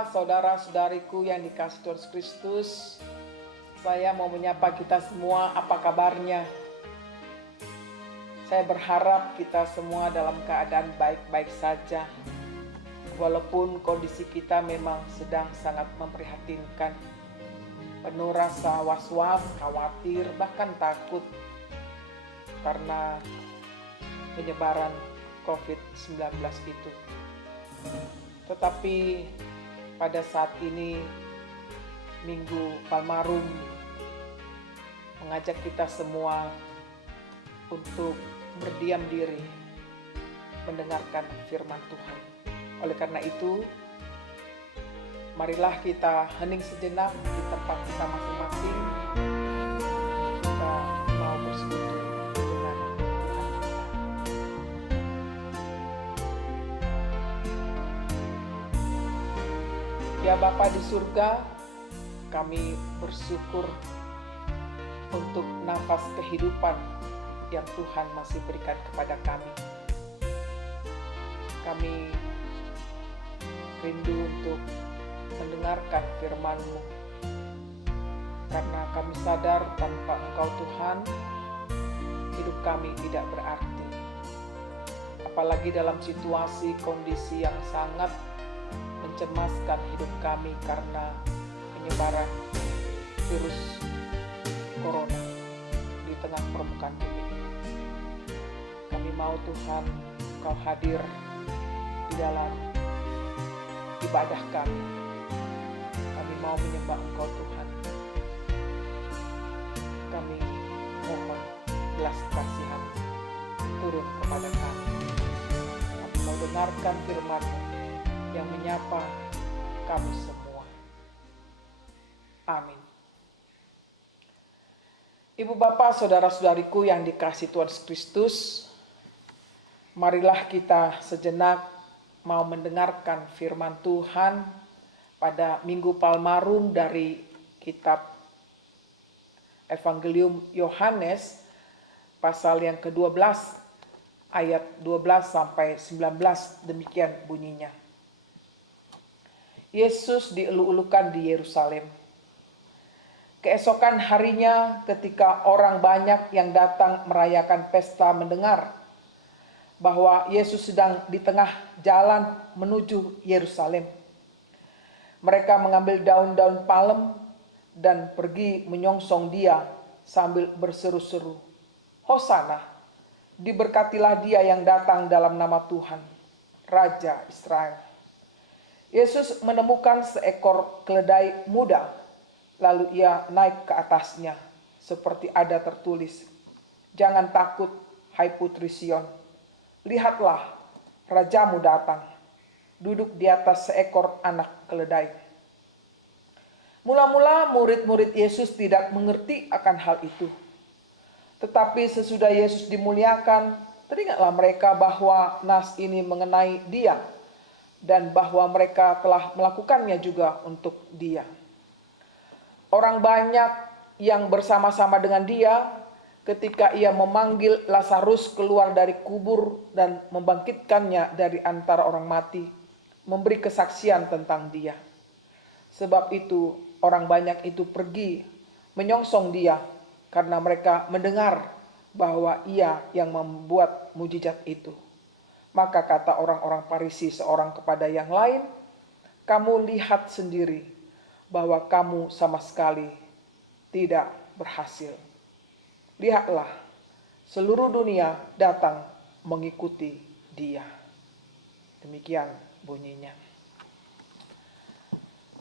Bapak, saudara-saudariku yang dikasihi Tuhan Yesus Kristus, saya mau menyapa kita semua, apa kabarnya? Saya berharap kita semua dalam keadaan baik-baik saja. Walaupun kondisi kita memang sedang sangat memprihatinkan. Penuh rasa was-was, khawatir, bahkan takut karena penyebaran COVID-19 itu. Tetapi pada saat ini Minggu Palmarum mengajak kita semua untuk berdiam diri mendengarkan firman Tuhan. Oleh karena itu, marilah kita hening sejenak di tempat kita masing-masing. Kita mau bersekutu dengan Tuhan kita. Ya Bapa di surga, kami bersyukur untuk nafas kehidupan yang Tuhan masih berikan kepada kami. Kami rindu untuk mendengarkan firman-Mu, karena kami sadar tanpa Engkau Tuhan, hidup kami tidak berarti. Apalagi dalam situasi kondisi yang sangat mencemaskan hidup kami karena penyebaran virus corona di tengah permukaan bumi ini. Kami mau Tuhan, Engkau hadir di dalam ibadah kami. Kami mau menyembah Engkau Tuhan. Kami mohon belas kasihan turun kepada kami. Kami mau dengarkan firman-Mu yang menyapa kami semua. Amin. Ibu bapak, saudara-saudariku yang dikasihi Tuhan Yesus Kristus, marilah kita sejenak mau mendengarkan firman Tuhan pada Minggu Palmarum dari kitab Evangelium Yohanes pasal yang ke-12 ayat 12 sampai 19, demikian bunyinya. Yesus dielu-elukan di Yerusalem. Keesokan harinya ketika orang banyak yang datang merayakan pesta mendengar bahwa Yesus sedang di tengah jalan menuju Yerusalem, mereka mengambil daun-daun palem dan pergi menyongsong Dia sambil berseru-seru, "Hosana, diberkatilah Dia yang datang dalam nama Tuhan, Raja Israel." Yesus menemukan seekor keledai muda, lalu Ia naik ke atasnya, seperti ada tertulis, "Jangan takut, hai putri Sion. Lihatlah, rajamu datang, duduk di atas seekor anak keledai." Mula-mula murid-murid Yesus tidak mengerti akan hal itu. Tetapi sesudah Yesus dimuliakan, teringatlah mereka bahwa nas ini mengenai Dia, dan bahwa mereka telah melakukannya juga untuk Dia. Orang banyak yang bersama-sama dengan Dia ketika Ia memanggil Lazarus keluar dari kubur dan membangkitkannya dari antara orang mati, memberi kesaksian tentang Dia. Sebab itu orang banyak itu pergi menyongsong Dia karena mereka mendengar bahwa Ia yang membuat mujizat itu. Maka kata orang-orang Farisi seorang kepada yang lain, "Kamu lihat sendiri bahwa kamu sama sekali tidak berhasil. Lihatlah, seluruh dunia datang mengikuti Dia." Demikian bunyinya.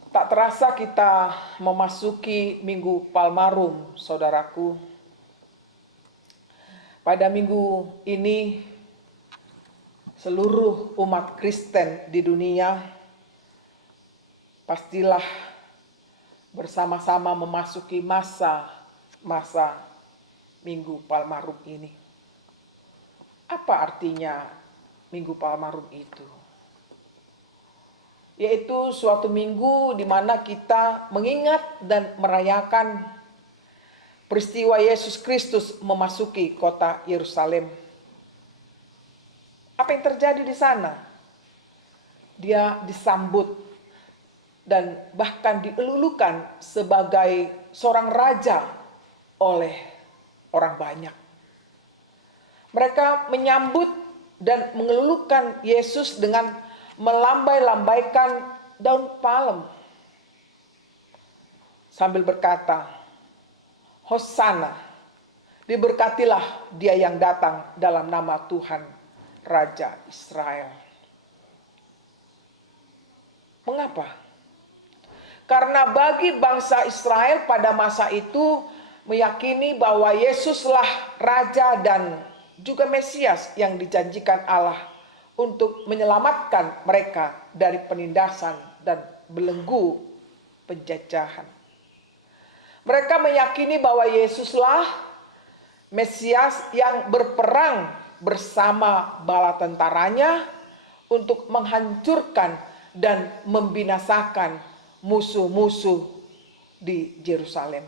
Tak terasa kita memasuki Minggu Palmarum, saudaraku. Pada minggu ini, seluruh umat Kristen di dunia pastilah bersama-sama memasuki masa Minggu Palmarum ini. Apa artinya Minggu Palmarum itu? Yaitu suatu minggu di mana kita mengingat dan merayakan peristiwa Yesus Kristus memasuki kota Yerusalem. Apa yang terjadi di sana? Dia disambut dan bahkan dielulukan sebagai seorang raja oleh orang banyak. Mereka menyambut dan mengelulukan Yesus dengan melambai-lambaikan daun palem sambil berkata, Hosana, diberkatilah dia yang datang dalam nama Tuhan Raja Israel. Mengapa? Karena bagi bangsa Israel pada masa itu meyakini bahwa Yesuslah Raja dan juga Mesias yang dijanjikan Allah untuk menyelamatkan mereka dari penindasan dan belenggu penjajahan. Mereka meyakini bahwa Yesuslah Mesias yang berperang bersama bala tentaranya untuk menghancurkan dan membinasakan musuh-musuh di Yerusalem.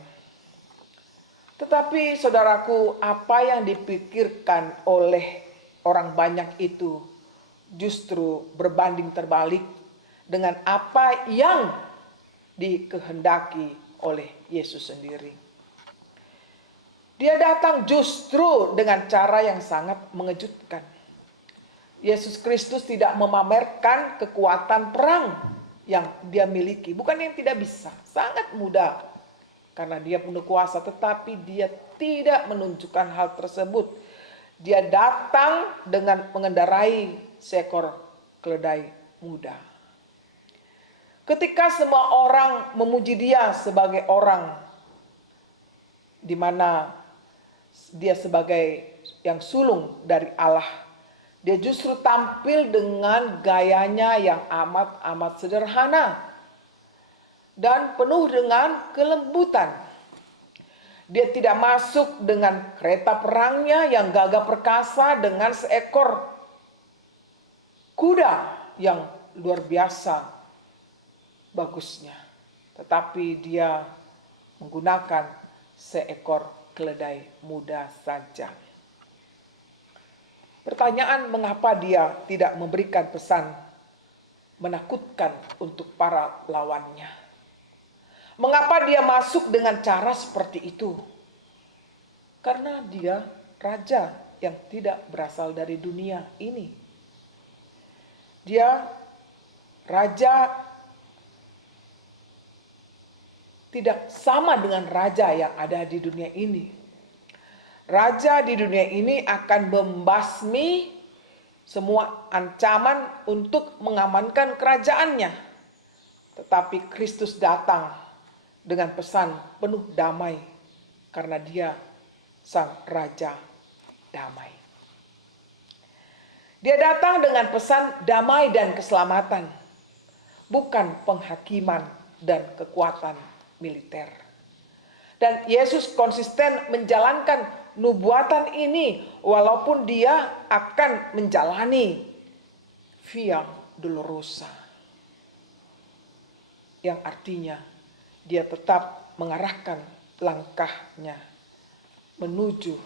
Tetapi saudaraku, apa yang dipikirkan oleh orang banyak itu justru berbanding terbalik dengan apa yang dikehendaki oleh Yesus sendiri. Dia datang justru dengan cara yang sangat mengejutkan. Yesus Kristus tidak memamerkan kekuatan perang yang dia miliki. Bukan yang tidak bisa, sangat mudah. Karena dia penuh kuasa, tetapi dia tidak menunjukkan hal tersebut. Dia datang dengan mengendarai seekor keledai muda. Ketika semua orang memuji dia sebagai orang di mana dia sebagai yang sulung dari Allah, dia justru tampil dengan gayanya yang amat sederhana dan penuh dengan kelembutan. Dia tidak masuk dengan kereta perangnya yang gagah perkasa dengan seekor kuda yang luar biasa bagusnya. Tetapi dia menggunakan seekor keledai muda saja. Pertanyaan, mengapa dia tidak memberikan pesan menakutkan untuk para lawannya? Mengapa dia masuk dengan cara seperti itu? Karena dia raja yang tidak berasal dari dunia ini. Dia raja tidak sama dengan raja yang ada di dunia ini. Raja di dunia ini akan membasmi semua ancaman untuk mengamankan kerajaannya. Tetapi Kristus datang dengan pesan penuh damai karena dia sang raja damai. Dia datang dengan pesan damai dan keselamatan, bukan penghakiman dan kekuatan militer. Dan Yesus konsisten menjalankan nubuatan ini walaupun dia akan menjalani via dolorosa, yang artinya dia tetap mengarahkan langkahnya menuju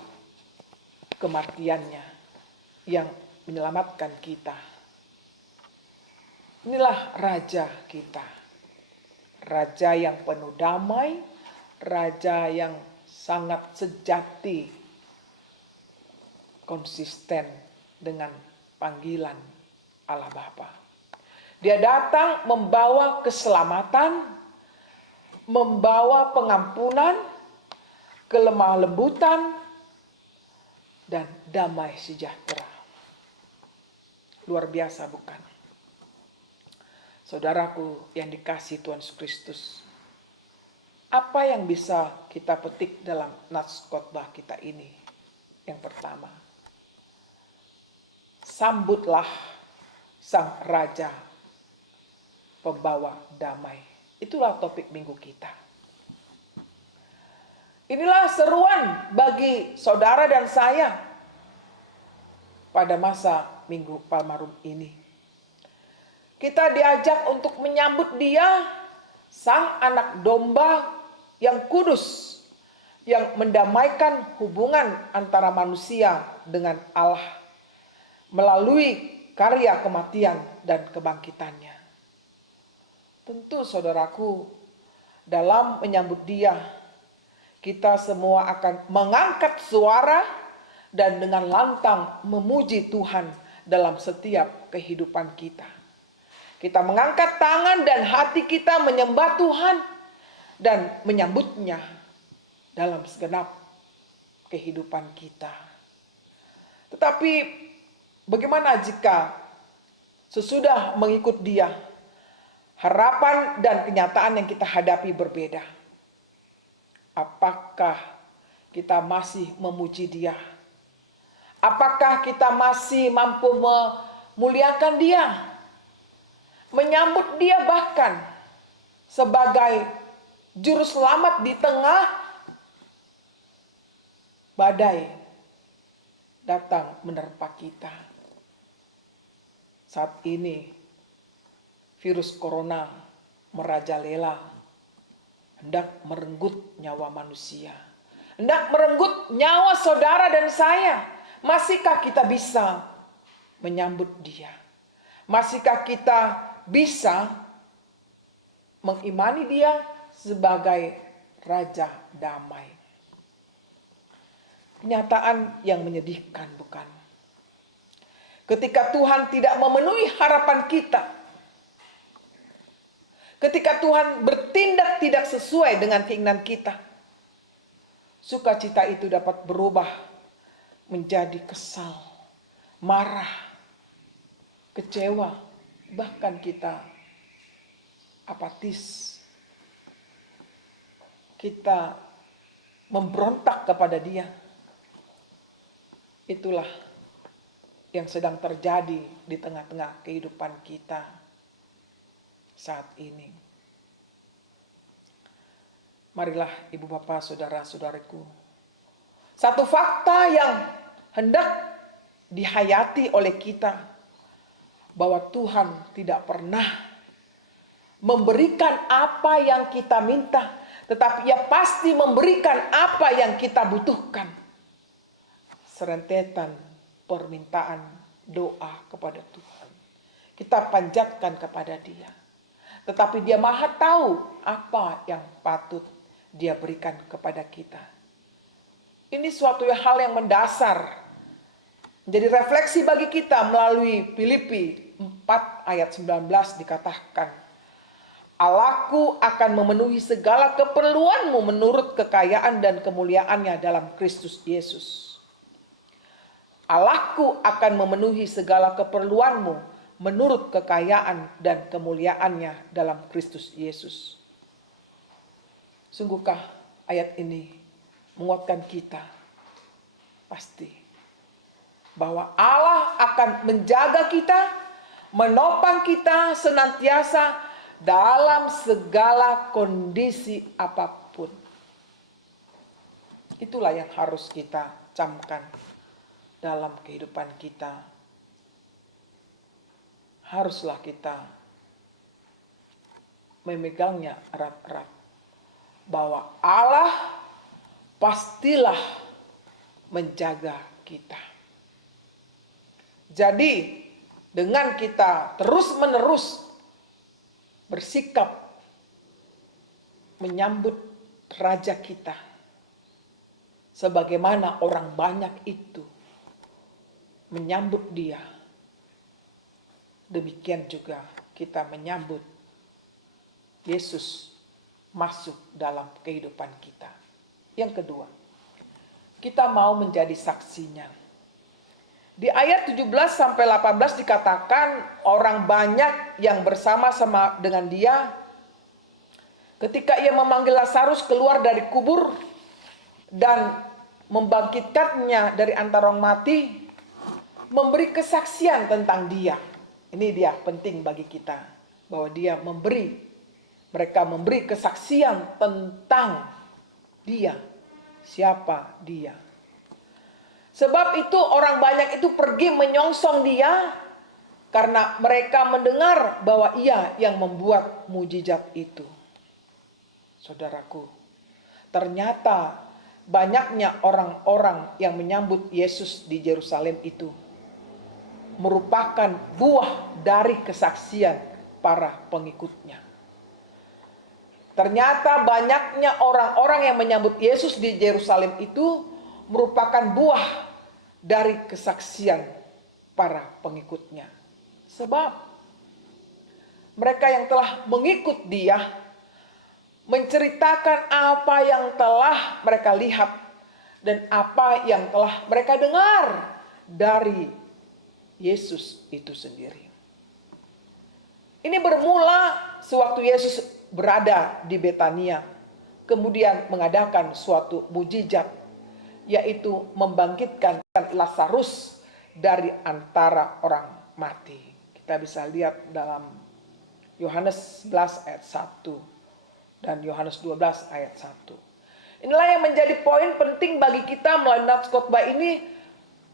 kematiannya yang menyelamatkan kita. Inilah raja kita. Raja yang penuh damai, raja yang sangat sejati, konsisten dengan panggilan Allah Bapa. Dia datang membawa keselamatan, membawa pengampunan, kelemah lembutan, dan damai sejahtera. Luar biasa bukan? Saudaraku yang dikasihi Tuhan Yesus Kristus, apa yang bisa kita petik dalam nats khotbah kita ini? Yang pertama, sambutlah sang raja pembawa damai. Itulah topik minggu kita. Inilah seruan bagi saudara dan saya pada masa Minggu Palmarum ini. Kita diajak untuk menyambut dia, sang anak domba yang kudus, yang mendamaikan hubungan antara manusia dengan Allah melalui karya kematian dan kebangkitannya. Tentu saudaraku, dalam menyambut dia, kita semua akan mengangkat suara dan dengan lantang memuji Tuhan dalam setiap kehidupan kita. Kita mengangkat tangan dan hati kita menyembah Tuhan dan menyambutnya dalam segenap kehidupan kita. Tetapi bagaimana jika sesudah mengikut dia, harapan dan kenyataan yang kita hadapi berbeda? Apakah kita masih memuji dia? Apakah kita masih mampu memuliakan dia? Menyambut dia bahkan sebagai juru selamat di tengah badai datang menerpa kita. Saat ini virus corona merajalela, hendak merenggut nyawa manusia, hendak merenggut nyawa saudara dan saya. Masihkah kita bisa menyambut dia? Masihkah kita bisa mengimani dia sebagai Raja Damai? Kenyataan yang menyedihkan, bukan? Ketika Tuhan tidak memenuhi harapan kita, ketika Tuhan bertindak tidak sesuai dengan keinginan kita, sukacita itu dapat berubah menjadi kesal, marah, kecewa, bahkan kita apatis. Kita memberontak kepada dia. Itulah yang sedang terjadi di tengah-tengah kehidupan kita saat ini. Marilah ibu bapak saudara-saudariku, satu fakta yang hendak dihayati oleh kita, bahwa Tuhan tidak pernah memberikan apa yang kita minta, tetapi Ia pasti memberikan apa yang kita butuhkan. Serentetan permintaan doa kepada Tuhan, kita panjatkan kepada Dia, tetapi Dia Maha tahu apa yang patut Dia berikan kepada kita. Ini suatu hal yang mendasar, menjadi refleksi bagi kita. Melalui Filipi 4 ayat 19 dikatakan, Allahku akan memenuhi segala keperluanmu menurut kekayaan dan kemuliaannya dalam Kristus Yesus. Allahku akan memenuhi segala keperluanmu menurut kekayaan dan kemuliaannya dalam Kristus Yesus. Sungguhkah ayat ini menguatkan kita? Pasti. Bahwa Allah akan menjaga kita, menopang kita senantiasa dalam segala kondisi apapun. Itulah yang harus kita camkan dalam kehidupan kita. Haruslah kita memegangnya erat-erat, bahwa Allah pastilah menjaga kita. Jadi dengan kita terus-menerus bersikap menyambut Raja kita, sebagaimana orang banyak itu menyambut Dia, demikian juga kita menyambut Yesus masuk dalam kehidupan kita. Yang kedua, kita mau menjadi saksinya. Di ayat 17 sampai 18 dikatakan orang banyak yang bersama-sama dengan dia ketika ia memanggil Lazarus keluar dari kubur dan membangkitkannya dari antara orang mati, memberi kesaksian tentang dia. Ini dia penting bagi kita, bahwa dia mereka memberi kesaksian tentang dia, siapa dia. Sebab itu orang banyak itu pergi menyongsong dia, karena mereka mendengar bahwa ia yang membuat mujizat itu. Saudaraku, ternyata banyaknya orang-orang yang menyambut Yesus di Yerusalem itu merupakan buah dari kesaksian para pengikutnya. Ternyata banyaknya orang-orang yang menyambut Yesus di Yerusalem itu merupakan buah dari kesaksian para pengikutnya. Sebab mereka yang telah mengikut Dia menceritakan apa yang telah mereka lihat dan apa yang telah mereka dengar dari Yesus itu sendiri. Ini bermula sewaktu Yesus berada di Betania, kemudian mengadakan suatu mujizat, yaitu membangkitkan Lazarus dari antara orang mati. Kita bisa lihat dalam Yohanes 11 ayat 1 dan Yohanes 12 ayat 1. Inilah yang menjadi poin penting bagi kita melalui nats khotbah ini.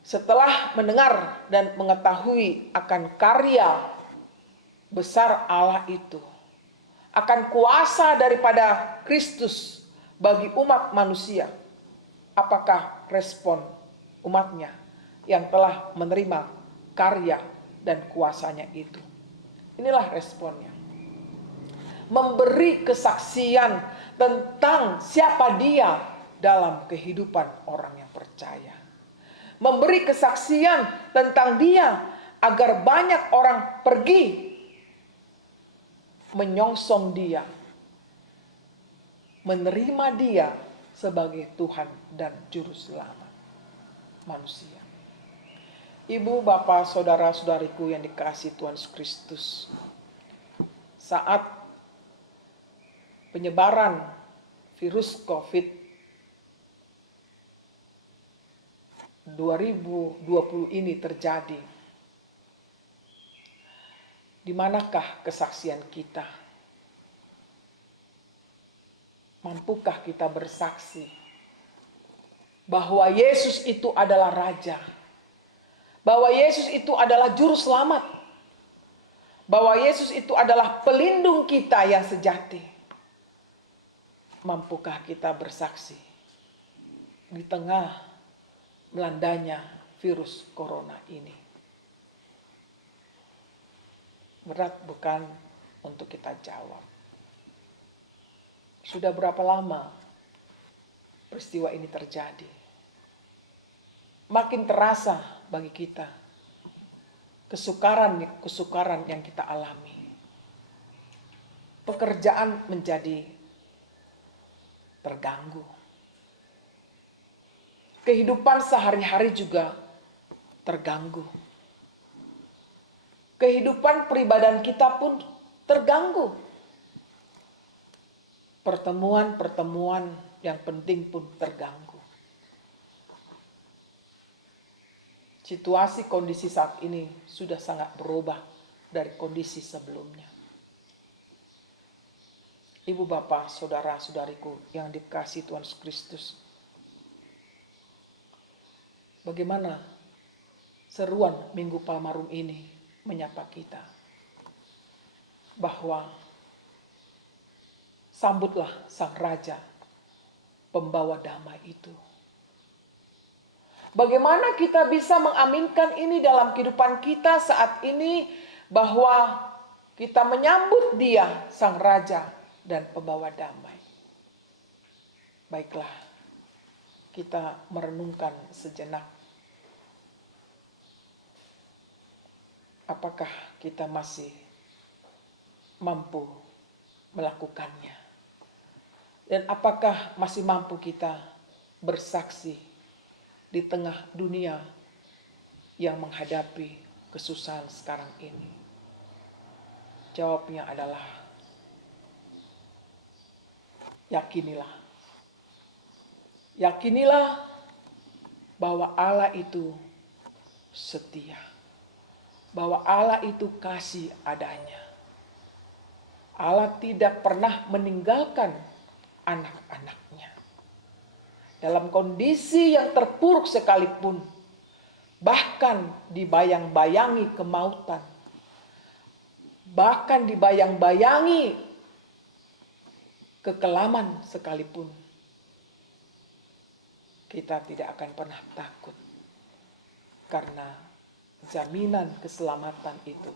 Setelah mendengar dan mengetahui akan karya besar Allah itu, akan kuasa daripada Kristus bagi umat manusia, apakah respon umatnya yang telah menerima karya dan kuasanya itu? Inilah responnya. Memberi kesaksian tentang siapa Dia dalam kehidupan orang yang percaya. Memberi kesaksian tentang Dia agar banyak orang pergi menyongsong Dia, menerima Dia sebagai Tuhan dan Juru Selamat manusia. Ibu, bapak, saudara-saudariku yang dikasihi Tuhan Yesus Kristus, saat penyebaran virus COVID 2020 ini terjadi, di manakah kesaksian kita? Mampukah kita bersaksi bahwa Yesus itu adalah Raja, bahwa Yesus itu adalah Juru Selamat, bahwa Yesus itu adalah pelindung kita yang sejati? Mampukah kita bersaksi di tengah melandanya virus corona ini? Berat bukan untuk kita jawab. Sudah berapa lama peristiwa ini terjadi? Makin terasa bagi kita kesukaran yang kita alami. Pekerjaan menjadi terganggu. Kehidupan sehari-hari juga terganggu. Kehidupan peribadahan kita pun terganggu. Pertemuan-pertemuan yang penting pun terganggu. Situasi kondisi saat ini sudah sangat berubah dari kondisi sebelumnya. Ibu, bapak, saudara-saudariku yang dikasihi Tuhan Yesus Kristus, bagaimana seruan Minggu Palmarum ini menyapa kita? Bahwa sambutlah Sang Raja, pembawa damai itu. Bagaimana kita bisa mengaminkan ini dalam kehidupan kita saat ini, bahwa kita menyambut Dia, Sang Raja dan pembawa damai? Baiklah, kita merenungkan sejenak. Apakah kita masih mampu melakukannya? Dan apakah masih mampu kita bersaksi di tengah dunia yang menghadapi kesusahan sekarang ini? Jawabnya adalah yakinilah. Yakinilah bahwa Allah itu setia. Bahwa Allah itu kasih adanya. Allah tidak pernah meninggalkan anak-anaknya. Dalam kondisi yang terpuruk sekalipun, bahkan dibayang-bayangi kemautan, bahkan dibayang-bayangi kekelaman sekalipun, kita tidak akan pernah takut, karena jaminan keselamatan itu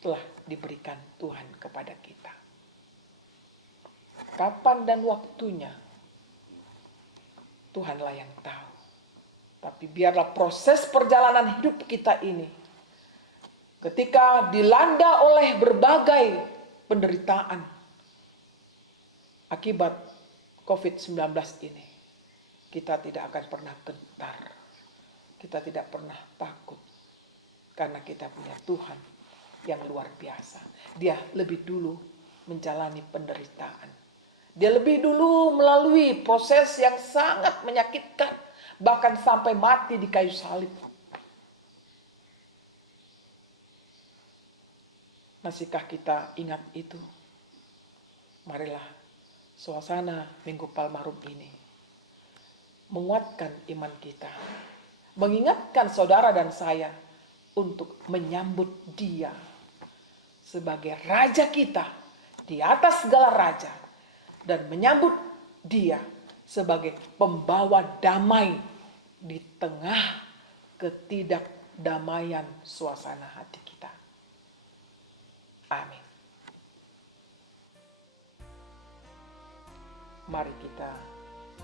telah diberikan Tuhan kepada kita. kapan dan waktunya Tuhanlah yang tahu. Tapi biarlah proses perjalanan hidup kita ini, ketika dilanda oleh berbagai penderitaan akibat COVID-19 ini, kita tidak akan pernah gentar. Kita tidak pernah takut. Karena kita punya Tuhan yang luar biasa. Dia lebih dulu menjalani penderitaan. Dia lebih dulu melalui proses yang sangat menyakitkan. Bahkan sampai mati di kayu salib. Masihkah kita ingat itu? Marilah suasana Minggu Palmarum ini menguatkan iman kita. Mengingatkan saudara dan saya untuk menyambut Dia sebagai Raja kita di atas segala raja. Dan menyambut Dia sebagai pembawa damai di tengah ketidakdamaian suasana hati kita. Amin. Mari kita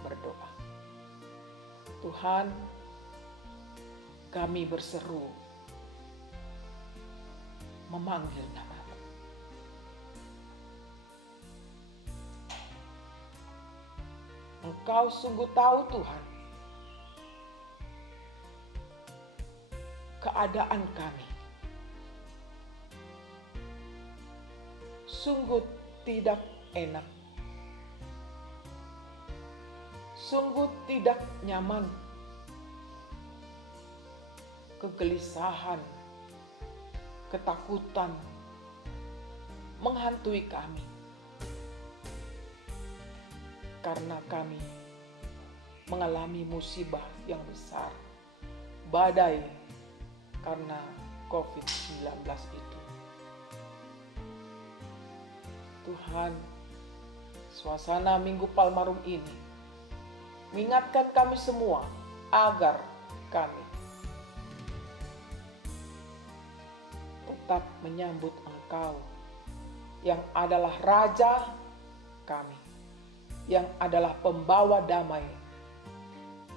berdoa. Tuhan, kami berseru memanggil nama-Mu. Engkau sungguh tahu Tuhan keadaan kami. Sungguh tidak enak. Sungguh tidak nyaman. Kegelisahan, ketakutan menghantui kami. Karena kami mengalami musibah yang besar, badai karena COVID-19 itu. Tuhan, suasana Minggu Palmarum ini mengingatkan kami semua agar kami tetap menyambut Engkau yang adalah Raja kami, yang adalah pembawa damai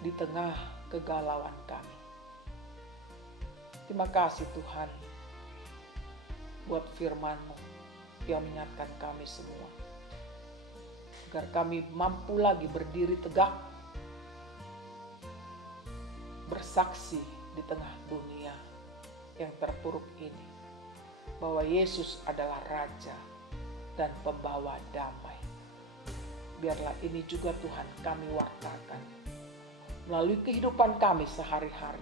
di tengah kegalauan kami. Terima kasih Tuhan buat firman-Mu yang mengingatkan kami semua, agar kami mampu lagi berdiri tegak, bersaksi di tengah dunia yang terpuruk ini, bahwa Yesus adalah Raja dan pembawa damai. Biarlah ini juga Tuhan kami wartakan melalui kehidupan kami sehari-hari.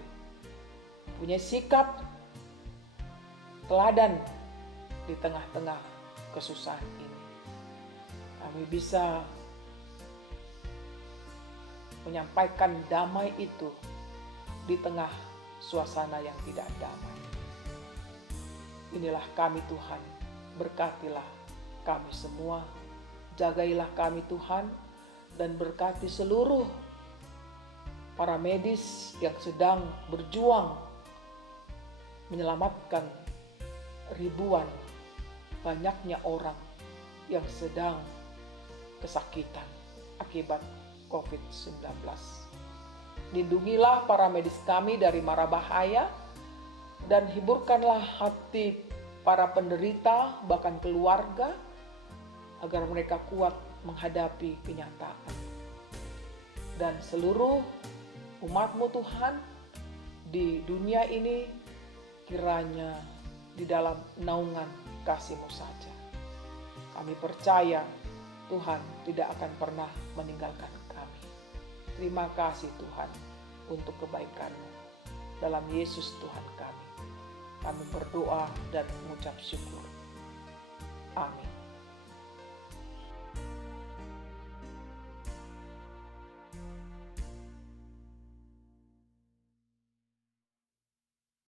Punya sikap teladan di tengah-tengah kesusahan ini. Kami bisa menyampaikan damai itu di tengah suasana yang tidak damai. Inilah kami Tuhan, berkatilah kami semua. Jagailah kami Tuhan, dan berkati seluruh para medis yang sedang berjuang menyelamatkan ribuan banyaknya orang yang sedang kesakitan akibat COVID-19. Lindungilah para medis kami dari mara bahaya, dan hiburkanlah hati para penderita bahkan keluarga, agar mereka kuat menghadapi kenyataan. Dan seluruh umat-Mu Tuhan di dunia ini, kiranya di dalam naungan kasih-Mu saja. Kami percaya Tuhan tidak akan pernah meninggalkan kami. Terima kasih Tuhan untuk kebaikan-Mu. Dalam Yesus Tuhan kami berdoa dan mengucap syukur. Amin.